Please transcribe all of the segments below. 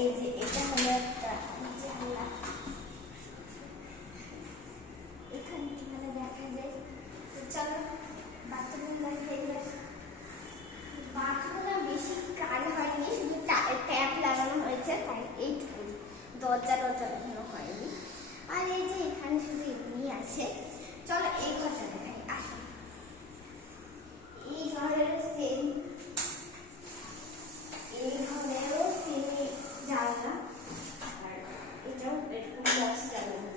এই যে এটা হলো একটা জানলা, এখান থেকে দেখা যায়। চলো বাথরুম দেখাই যায়। বাথরুমে বেশি কাজ হয়নি, শুধু ট্যাপ লাগানো হয়েছে, তাই এইটুকু, দরজা লাগানো হয়নি। আর এই যে এখানে শুধু এমনি আছে। চলো এই ঘরটা দেখাই, আসো। এই ঘরের সেম, এই ঘরেও সেম জানলা, আর এটাও এরকম বক্স লাগানো।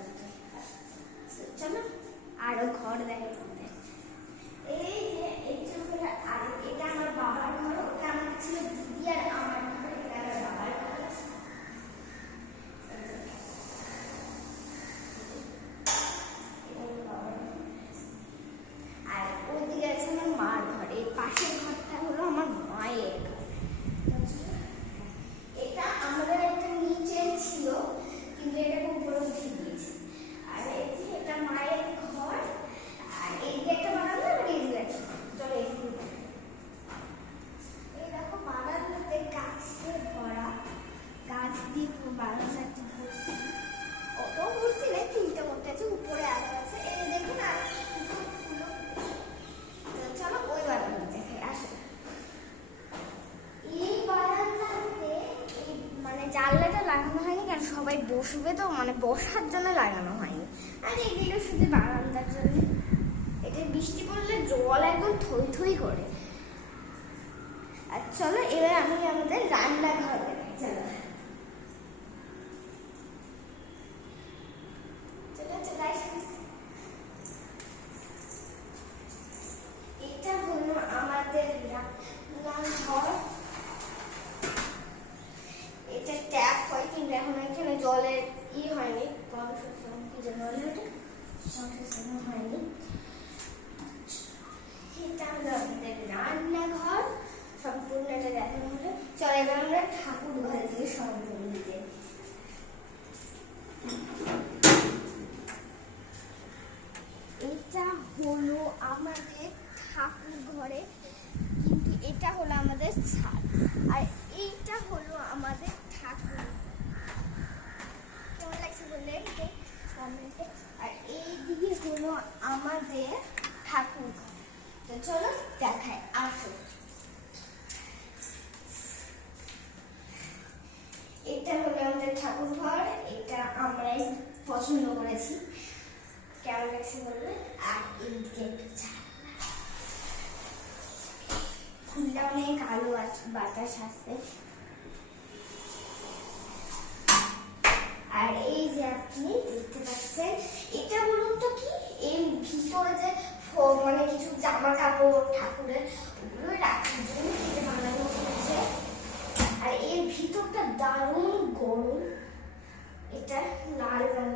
চলো আরো ঘর দেখাই তোমাদের। এই যে এটা হলো, আর এটা আমার বাবার ঘর, ওটা আমার ছিল দিদি আর আমার ঘর, এটা আমার বাবার ঘর। আর ওইদিকে আছে আমার মার ঘর, এই পাশের ঘরটা হলো আমার মায়ের ঘর। এটা আমাদের একটা নিচে ছিল, কিন্তু এটাকে উপরে উঠে দিয়েছে। আর এই যে এটা মায়ের ঘর, আর এইদিকে একটা বারান্দা, আর এইদিকে একটা। চলো এইদিকে এই দেখো, বারান্দাতে গাছ দিয়ে ভরা, গাছ দিয়ে বারান্দাটি ভর্তি। অত ভর্তি নেই, তিনটে মধ্যে আছে, উপরে আরো আছে। এই দেখুন, আর চলো ওই বারান্দা দেখাই, আসো। এই বারান্দাতে এই মানে জানলাটা লাগানো হয়নি, কারণ সবাই বসবে তো, মানে বসার জন্য লাগানো হয়নি। আর এগুলো শুধু বারান্দার জন্য। এটা বৃষ্টি পড়লে জল একদম থই থই করে। আর চলো এবার আমি আমাদের রান্নাঘর দেখাই, চলো। এটা হলো আমাদের রান্নাঘর। এটা ট্যাপ হয়, কিন্তু এখন এখানে জলের হয়নি, সংশোধন কি যেন বলে, ওটা সংশোধন হয়নি। এটা হলো আমাদের রান্নাঘর, সম্পূর্ণ এটা দেখানো হলো। চলো এবার আমরা ঠাকুর ঘরের দিকে সম্পূর্ণ দিতে। এটা হলো আমাদের ঠাকুর ঘরে, কিন্তু এটা হলো আমাদের ছাদ। আর এইটা হলো আমাদের ঠাকুর। কেমন লাগছে বললে কমেন্টে। আর এইদিকে হলো আমাদের ঠাকুর ঘর। তো চলো দেখাই, আসো। এটা হলো আমাদের ঠাকুর ঘর, এটা আমরাই পছন্দ করেছি, কেমন লাগছে বলবে। আর এইদিকে একটা জানলা, খুললে অনেক আলো বাতাস আসছে। আর এই যে আপনি দেখতে পাচ্ছেন, এটা বলুন তো কি, এর ভিতরে যে মানে কিছু জামা কাপড় ঠাকুরের, ওগুলো রাখার জন্য এটা বানানো হয়েছে। আর এর ভিতরটা দারুণ গরম, এটা লাল রঙ